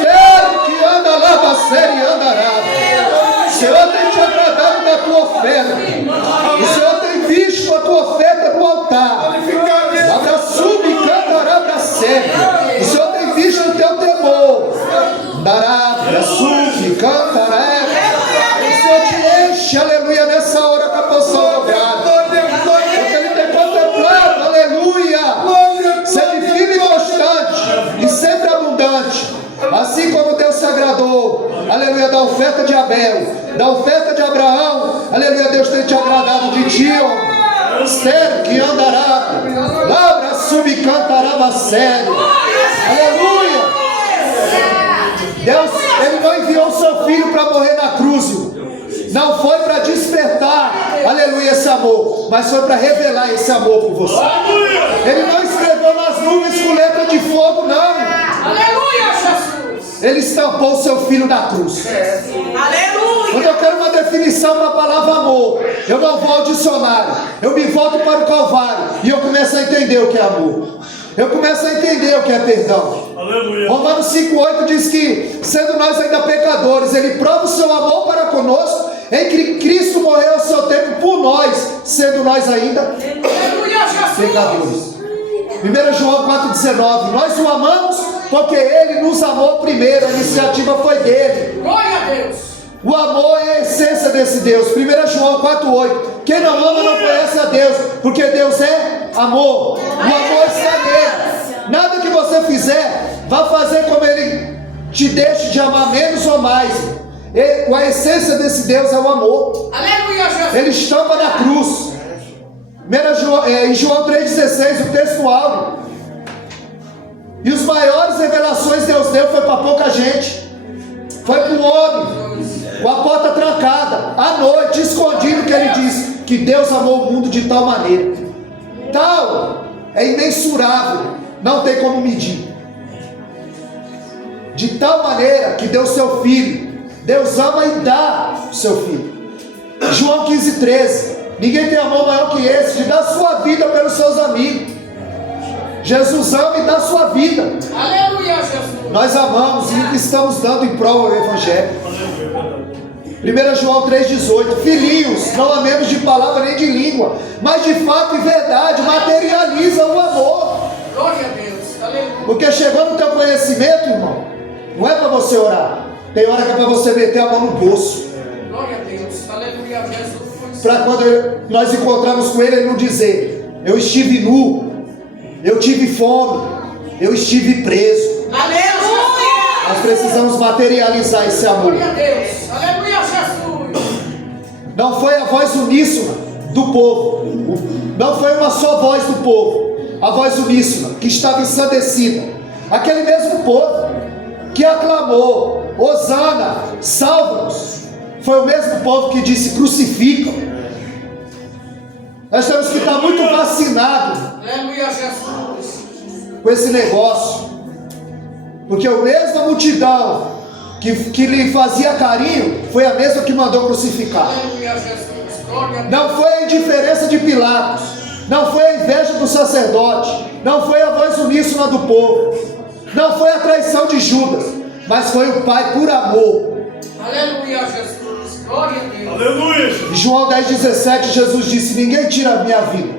Ser que anda lava série andará. O Senhor tem te agradado na tua oferta. O Senhor tem visto a tua oferta no altar. Abraçu e cantará da serra. O Senhor tem visto o teu temor. Dará, abraçu e cantará. O Senhor te enche, aleluia, nessa hora com a poção dobrada. Porque Ele tem contemplado, aleluia, sempre firme e constante e sempre abundante. Assim como Deus se agradou, aleluia, da oferta de Abel, da oferta de Abraão, aleluia, Deus tem te agradado de ti, ó. Ser que andará, labra, sub, cantará, sério. Aleluia. Deus, Ele não enviou o seu filho para morrer na cruz, irmão. Não foi para despertar, aleluia, esse amor, mas foi para revelar esse amor por você. Ele não escreveu nas nuvens com letra de fogo, não. Aleluia, Jesus. Ele estampou o seu filho na cruz. Aleluia. Quando eu quero uma definição para a palavra amor, eu não vou ao dicionário, eu me volto para o Calvário e eu começo a entender o que é amor. Eu começo a entender o que é perdão. Aleluia. Romanos 5,8 diz que, sendo nós ainda pecadores, Ele prova o seu amor para conosco, em que Cristo morreu ao seu tempo por nós, sendo nós ainda Aleluia, Jesus. pecadores. 1 João 4,19, nós o amamos porque Ele nos amou primeiro, a iniciativa foi dele. Glória a Deus. O amor é a essência desse Deus. 1 João 4,8, quem não ama não conhece a Deus, porque Deus é amor. O amor está nele. Nada que você fizer vai fazer com Ele te deixe de amar menos ou mais. A essência desse Deus é o amor. Aleluia, Jesus. Ele estampa na cruz. Em João 3,16, o texto abre. E os maiores revelações Deus deu foi para pouca gente. Foi para o homem, com a porta trancada, à noite, escondido, que Ele diz que Deus amou o mundo de tal maneira. Tal é imensurável, não tem como medir. De tal maneira que deu seu filho. Deus ama e dá o seu filho. João 15,13, ninguém tem amor maior que esse, de dar sua vida pelos seus amigos. Jesus ama e dá sua vida. Aleluia, Jesus. Nós amamos e estamos dando em prol ao Evangelho. 1 João 3,18, filhinhos, não amemos de palavra nem de língua, mas de fato e verdade, materializa o amor. Glória a Deus. Aleluia. Porque chegou no teu conhecimento, irmão, não é para você orar, tem hora que é para você meter a mão no bolso. Glória a Deus. Aleluia, Jesus. Para quando nós encontramos com Ele, Ele não dizer, eu estive nu, eu tive fome, eu estive preso. Aleluia. Nós precisamos materializar esse amor. Glória a Deus. Aleluia, Jesus. Não foi a voz uníssona do povo, não foi uma só voz do povo, a voz uníssona que estava ensandecida, aquele mesmo povo que aclamou, Hosana, salva-nos, foi o mesmo povo que disse, crucificam. Nós temos que estar muito vacinados Aleluia, Jesus. com esse negócio, porque a mesma multidão que lhe fazia carinho foi a mesma que mandou crucificar. Aleluia, Jesus. Glória a Deus. Não foi a indiferença de Pilatos, não foi a inveja do sacerdote, não foi a voz uníssona do povo, não foi a traição de Judas, mas foi o Pai por amor. Aleluia, Jesus. Glória a Deus. Aleluia. Em João 10,17, Jesus disse, ninguém tira a minha vida,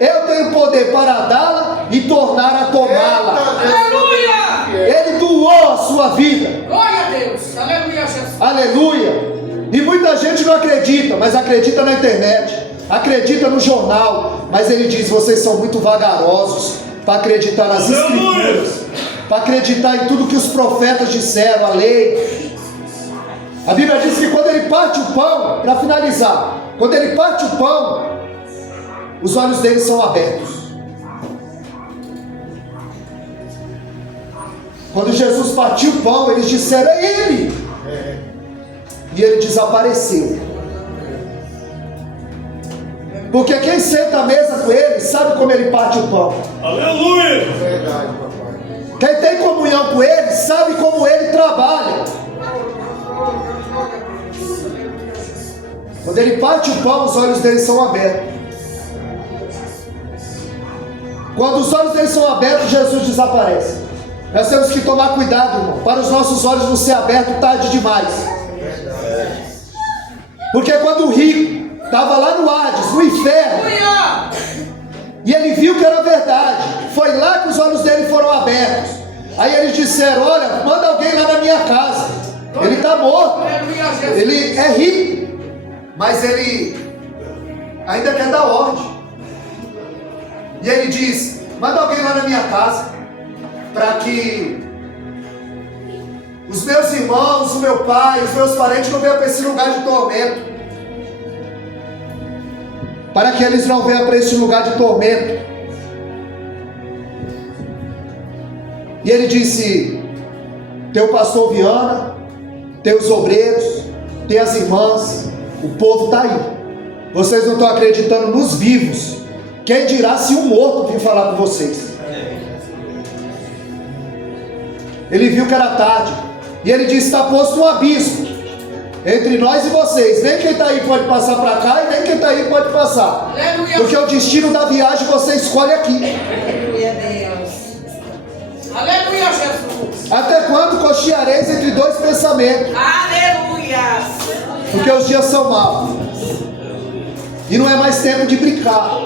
eu tenho poder para dá-la e tornar a tomá-la. Aleluia. Ele doou a sua vida. Glória a Deus. Aleluia, Jesus. Aleluia. E muita gente não acredita, mas acredita na internet, acredita no jornal, mas ele diz, vocês são muito vagarosos para acreditar nas escrituras, para acreditar em tudo que os profetas disseram, a lei. A Bíblia diz que quando ele parte o pão, para finalizar, quando ele parte o pão, os olhos dele são abertos. Quando Jesus partiu o pão, eles disseram, é ele. E ele desapareceu. Porque quem senta à mesa com ele, sabe como ele parte o pão. Aleluia. Verdade, papai. Quem tem comunhão com ele, sabe como ele trabalha. Quando ele parte o pão, os olhos dele são abertos. Quando os olhos dele são abertos, Jesus desaparece. Nós temos que tomar cuidado, irmão, para os nossos olhos não ser abertos tarde demais. Porque quando o rico estava lá no Hades, no inferno, e ele viu que era verdade, foi lá que os olhos dele foram abertos. Aí eles disseram: olha, manda alguém lá na minha casa, ele está morto, ele é rico, mas ele ainda quer dar ordem. E ele diz: manda alguém lá na minha casa, para que os meus irmãos, o meu pai, os meus parentes não venham para esse lugar de tormento. Para que eles não venham para esse lugar de tormento. E ele disse: tem o pastor Viana, tem os obreiros, tem as irmãs, o povo está aí. Vocês não estão acreditando nos vivos. Quem dirá se um morto vir falar com vocês? Ele viu que era tarde. E ele disse: está posto um abismo entre nós e vocês. Nem quem está aí pode passar para cá, e nem quem está aí pode passar. Aleluia. Porque o destino da viagem você escolhe aqui. Aleluia, Deus. Aleluia, Jesus. Até quando cocheareis entre dois pensamentos? Aleluia. Porque os dias são maus. E não é mais tempo de brincar.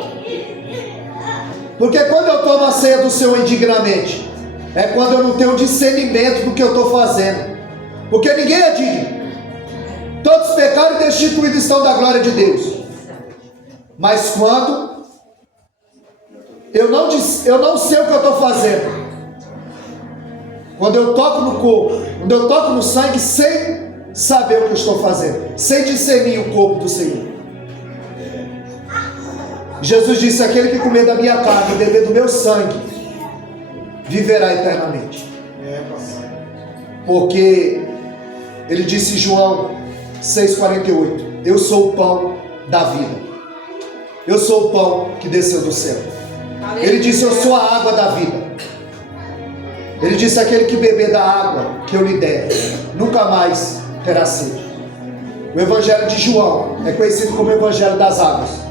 Porque quando eu tomo a ceia do Senhor indignamente, é quando eu não tenho discernimento do que eu estou fazendo. Porque ninguém é digno. Todos pecaram e destituídos estão da glória de Deus. Mas quando eu não sei o que eu estou fazendo, quando eu toco no corpo, quando eu toco no sangue sem saber o que eu estou fazendo, sem discernir o corpo do Senhor. Jesus disse: aquele que comer da minha carne e beber do meu sangue viverá eternamente. Porque ele disse em João 6,48: eu sou o pão da vida. Eu sou o pão que desceu do céu. Ele disse: eu sou a água da vida. Ele disse: aquele que beber da água que eu lhe der nunca mais terá sede. O evangelho de João é conhecido como o evangelho das águas.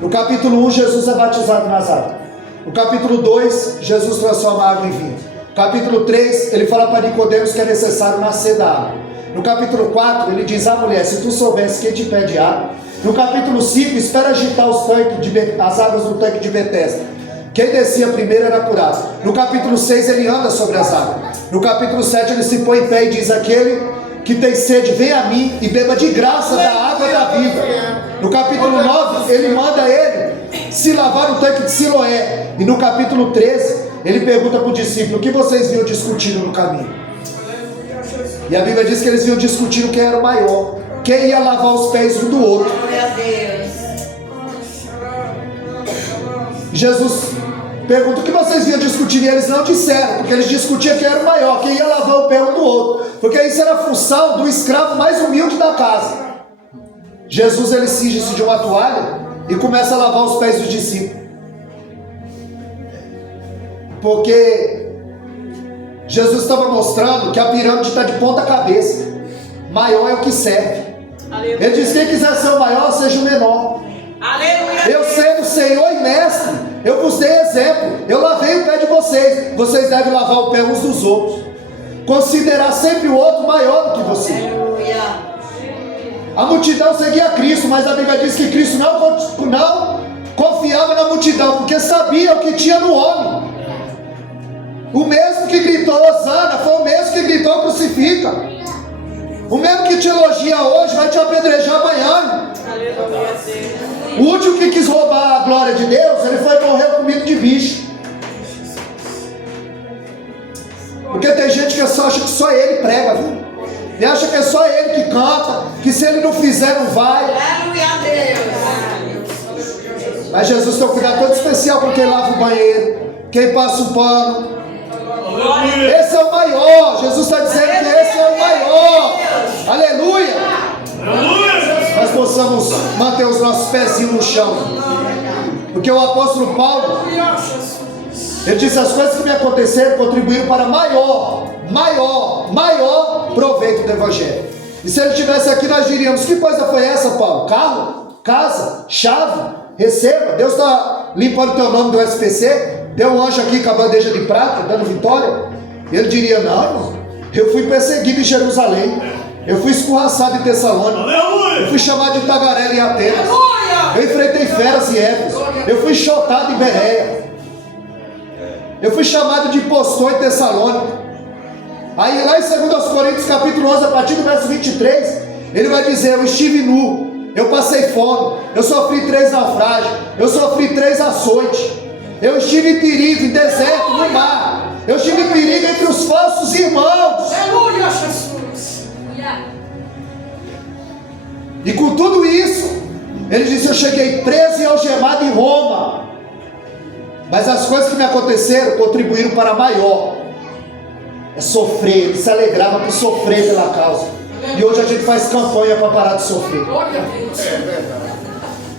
No capítulo 1, Jesus é batizado nas águas. No capítulo 2, Jesus transforma a água em vinho. No capítulo 3, ele fala para Nicodemos que é necessário nascer da água. No capítulo 4, ele diz à mulher: se tu soubesse quem te pede água. No capítulo 5, espera agitar as águas do tanque de Betesda. Quem descia primeiro era curado. No capítulo 6, ele anda sobre as águas. No capítulo 7, ele se põe em pé e diz: aquele que tem sede, vem a mim e beba de graça da água da vida. No capítulo 9, ele manda ele se lavar no tanque de Siloé. E no capítulo 13, ele pergunta para o discípulo: o que vocês vinham discutindo no caminho? E a Bíblia diz que eles vinham discutindo quem era o maior, quem ia lavar os pés um do outro. Jesus pergunta: o que vocês vinham discutindo? E eles não disseram, porque eles discutiam quem era o maior, quem ia lavar o pé um do outro. Porque isso era a função do escravo mais humilde da casa. Jesus, ele cinge-se de uma toalha e começa a lavar os pés dos discípulos. Porque Jesus estava mostrando que a pirâmide está de ponta cabeça. Maior é o que serve. Aleluia. Ele diz: quem quiser ser o maior, seja o menor. Aleluia. Eu sendo Senhor e Mestre, eu vos dei exemplo. Eu lavei o pé de vocês. Vocês devem lavar o pé uns dos outros. Considerar sempre o outro maior do que você. Aleluia. A multidão seguia Cristo, mas a Bíblia diz que Cristo não confiava na multidão, porque sabia o que tinha no homem. O mesmo que gritou Hosana foi o mesmo que gritou crucifica. O mesmo que te elogia hoje vai te apedrejar amanhã. O último que quis roubar a glória de Deus, ele foi morrer comido de bicho. Porque tem gente que só acha que só ele prega, viu? E acha que é só ele que canta, que se ele não fizer não vai. Mas Jesus tem um cuidado todo especial com quem lava o banheiro, quem passa o pano. Esse é o maior. Jesus está dizendo que esse é o maior. Aleluia. Nós possamos manter os nossos pezinhos no chão. Porque o apóstolo Paulo, ele disse: as coisas que me aconteceram contribuíram para maior proveito do Evangelho. E se ele estivesse aqui, nós diríamos: que coisa foi essa, Paulo? Carro? Casa? Chave? Receba. Deus está limpando o teu nome do SPC? Deu um anjo aqui com a bandeja de prata, dando vitória? Ele diria: não, irmão, eu fui perseguido em Jerusalém, eu fui escorraçado em Tessalônica, eu fui chamado de tagarela em Atenas, eu enfrentei feras em Éfeso, eu fui chotado em Bereia, eu fui chamado de impostor em Tessalônica. Aí lá em 2 Coríntios capítulo 11, a partir do verso 23, ele vai dizer: eu estive nu, eu passei fome, eu sofri 3 naufrágios, eu sofri 3 açoites, eu estive em perigo, em deserto, no mar, eu estive em perigo entre os falsos irmãos. Aleluia, Jesus. E com tudo isso, ele disse: eu cheguei preso e algemado em Roma, mas as coisas que me aconteceram contribuíram para maior. É sofrer. Ele se alegrava por sofrer pela causa. E hoje a gente faz campanha para parar de sofrer. Glória a Deus. É verdade.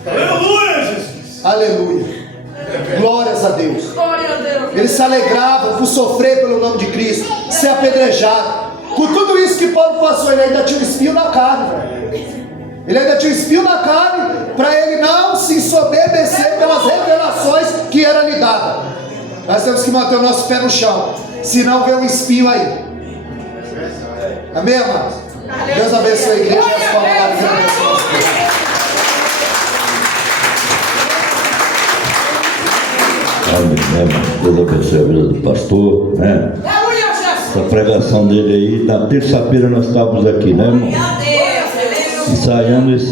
Aleluia, Jesus. Aleluia. Glórias a Deus. Glória a Deus. Ele se alegrava por sofrer pelo nome de Cristo, ser apedrejado. Com tudo isso que Paulo passou, ele ainda tinha um espinho na carne, velho. Ele ainda tinha um espinho na carne, para ele não se ensoberbecer pelas revelações que eram lhe dadas. Nós temos que manter o nosso pé no chão, senão vem um espinho aí. Amém, amados? Deus abençoe a igreja e as palavras de Deus. Amém, né? Deus abençoe a vida do pastor, né? Aleluia, Jesus. Essa pregação dele aí, na terça-feira nós estávamos aqui, né, irmão? Glória a Deus. Ensaiando esse